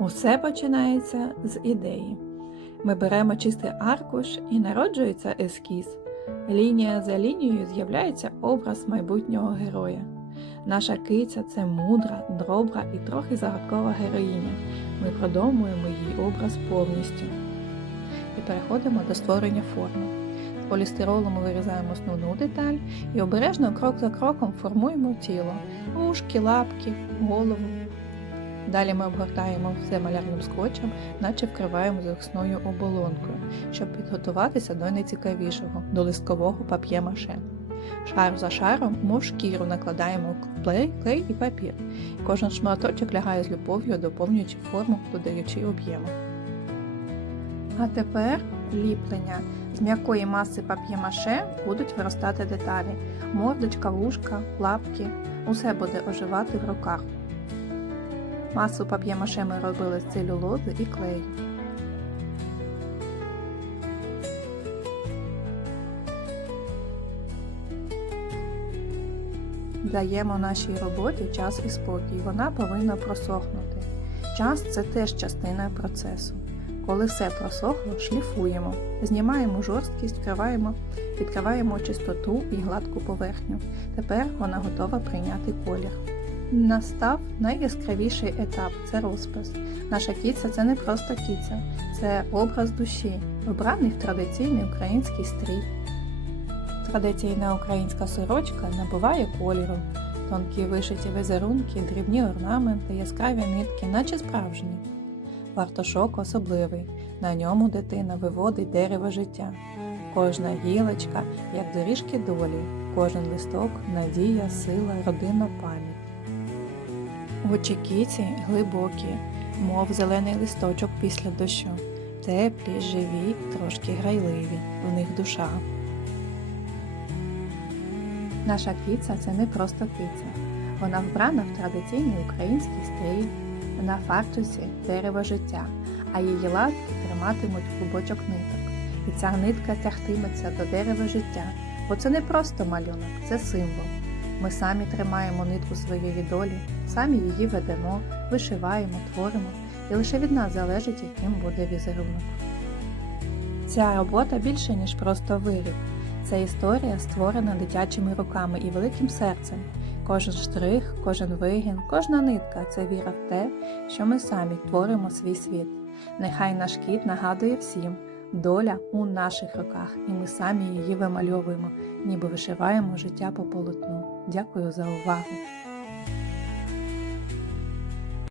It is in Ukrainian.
Усе починається з ідеї. Ми беремо чистий аркуш і народжується ескіз. Лінія за лінією з'являється образ майбутнього героя. Наша киця це мудра, добра і трохи загадкова героїня. Ми продовжуємо її образ повністю. І переходимо до створення форми. З полістиролу ми вирізаємо основну деталь і обережно крок за кроком формуємо тіло, ушки, лапки, голову. Далі ми обгортаємо все малярним скотчем, наче вкриваємо захисною оболонкою, щоб підготуватися до найцікавішого до листкового пап'є-маше. Шар за шаром, мов шкіру, накладаємо клей, клей і папір. Кожен шматочок лягає з любов'ю, доповнюючи форму, додаючи об'єму. А тепер ліплення. З м'якої маси пап'є-маше будуть виростати деталі: мордочка, вушка, лапки. Усе буде оживати в руках. Масу пап'є-маше ми робили з целюлози і клею. Даємо нашій роботі час і спокій. Вона повинна просохнути. Час це теж частина процесу. Коли все просохло, шліфуємо, знімаємо жорсткість, вкриваємо, відкриваємо чистоту і гладку поверхню. Тепер вона готова прийняти колір. Настав найяскравіший етап це розпис. Наша кіця це не просто кіця, це образ душі, обраний в традиційний український стрій. Традиційна українська сорочка набуває кольору, тонкі вишиті візерунки, дрібні орнаменти, яскраві нитки, наче справжні. Вартошок особливий, на ньому дитина виводить дерево життя. Кожна гілочка, як доріжки долі, кожен листок надія, сила, родинна пам'ять. Очі кіці глибокі, мов зелений листочок після дощу, теплі, живі, трошки грайливі, в них душа. Наша кіця це не просто киця. Вона вбрана в традиційний український стрій, на фартусі дерево життя, а її лапки триматимуть клубочок ниток. І ця нитка тягтиметься до дерева життя, бо це не просто малюнок, це символ. Ми самі тримаємо нитку своєї долі, самі її ведемо, вишиваємо, творимо, і лише від нас залежить, яким буде візерунок. Ця робота більше, ніж просто виріб. Це історія, створена дитячими руками і великим серцем. Кожен штрих, кожен вигін, кожна нитка це віра в те, що ми самі творимо свій світ. Нехай наш кіт нагадує всім, доля у наших руках, і ми самі її вимальовуємо, ніби вишиваємо життя по полотну. Дякую за увагу!